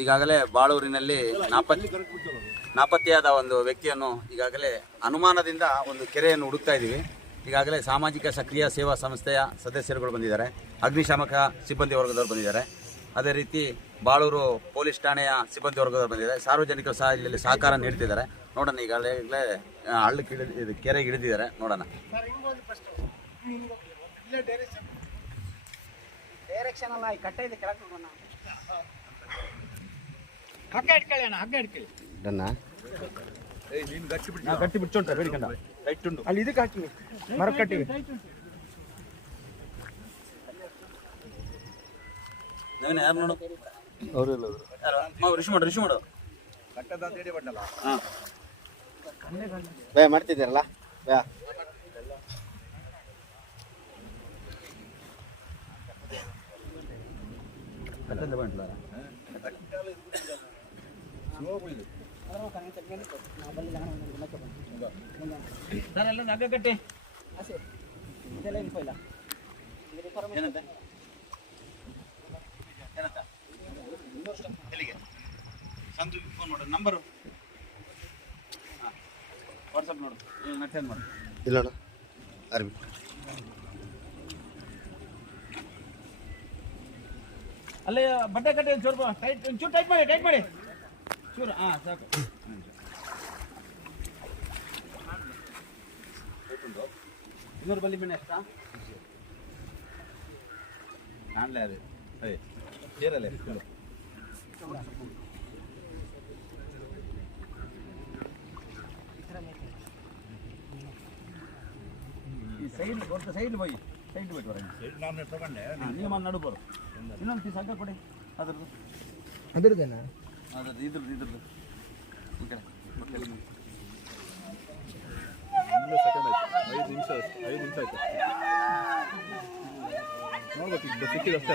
ಈಗಾಗಲೇ ಬಾಳೂರಿನಲ್ಲಿ ನಾಪತ್ ನಾಪತ್ತೆಯಾದ ಒಂದು ವ್ಯಕ್ತಿಯನ್ನು ಈಗಾಗಲೇ ಅನುಮಾನದಿಂದ ಒಂದು ಕೆರೆಯನ್ನು ಹುಡುಕ್ತಾ ಇದ್ದೀವಿ. ಈಗಾಗಲೇ ಸಾಮಾಜಿಕ ಸಕ್ರಿಯ ಸೇವಾ ಸಂಸ್ಥೆಯ ಸದಸ್ಯರುಗಳು ಬಂದಿದ್ದಾರೆ. ಅಗ್ನಿಶಾಮಕ ಸಿಬ್ಬಂದಿ ವರ್ಗದವರು ಬಂದಿದ್ದಾರೆ. ಅದೇ ರೀತಿ ಬಾಳೂರು ಪೊಲೀಸ್ ಠಾಣೆಯ ಸಿಬ್ಬಂದಿ ವರ್ಗದವರು ಬಂದಿದ್ದಾರೆ. ಸಾರ್ವಜನಿಕರು ಸಹ ಇಲ್ಲಿ ಸಹಕಾರ ನೀಡ್ತಿದ್ದಾರೆ. ನೋಡೋಣ, ಈಗಾಗಲೇ ಹಳ್ಳಕ್ಕೆ ಇದು ಕೆರೆಗೆ ಇಳಿದಿದ್ದಾರೆ. ನೋಡೋಣ. ಡೈರೆಕ್ಷನ್ ಅಲ್ಲ ಈ ಕಟ್ಟೆ ಇದೆ ಕೆಳಗೆ ಹೋಗೋಣ. ಹಗ್ಗ ಇಟ್ಕೊಳ್ಳಿ ಅಣ್ಣ ಹಗ್ಗ ಇಟ್ಕೊಳ್ಳಿ ಗಟ್ಟಿ ಬಿಚ್ಚುಂಟ ಬೇಡಿಕಂಡ ಟೈಟ್ ಉಂಟು. ಅಲ್ಲಿ ಇದಕ್ಕೆ ಹಾಕಿ ಮರ ಕಟ್ಟಿವಿ ನವೀನ ಯಾರು ನೋಡು? ಅವರೆಲ್ಲ ಇಲ್ಲ ಮಾವು ರಿಶು ಮಾಡು ರಿಶು ಮಾಡು. ಹಾಂ. ಬೇ ಮಾಡ್ತಿದ್ದೀರಲ್ಲ? ಬೇ. ಹಗ್ಗ ಕಟ್ಟಿ. ಇದೆಲ್ಲ ಇಲ್ಪ ಇಲ್ಲ. ಏನಂತ? ಏನಂತ? ಎಲ್ಲಿಗೆ? ಸಂತು ಫೋನ್ ಮಾಡು. ನಂಬರು ಹಾಂ. ವಾಟ್ಸಪ್ ನೋಡು. ಮೆಸೇಜ್ ಮಾಡು ಇಲ್ಲ ಅರ್ಬಿ. ಅಲ್ಲೇ ಬಟ್ಟೆ ಕಟ್ಟೆ ಬಾ. ಟೈಟ್ ಒಂಚೂರು ಟೈಟ್ ಮಾಡಿ ಟೈಟ್ ಮಾಡಿ. ಚೂರು ಹಾಂ ಸಾಕು. ಇನ್ನೂರು ಬಲ್ಲಿ ಮೆಣೆ ಎಷ್ಟಾ ಅದು. ಅದೇ ಸೇರಲ್ಲೇ ಸೈಡ್ ದೊಡ್ಡ ಸೈಡ್ ಹೋಗಿ ಸೈಡ್ ಹೋಗಿ ಹೊರಗೆ ನಾನು ತಗೊಂಡೆ ಹಾಂ, ನೀವು ಮಾಡಿ ನಡು ಬರು ಇನ್ನೊಂದು ಪೀಸ್ ಹಗ್ಗ ಕೊಡಿ ಅದ್ರದ್ದು ಅದ್ರದ್ದೇನಾ ಅದ್ರದ್ದು ಇದ್ರದ್ದು ಇದ್ರದ್ದು ಈ ಕಡೆ ಮಕ್ಕಳು ಸೆಕೆಂಡ್ ಆಯ್ತು ಐದು ನಿಮಿಷ ಐದು ನಿಮಿಷ ಆಯ್ತು ನೋಡ್ಬೇಕು ಈಗ ಸಿಕ್ಕಿದಷ್ಟೇ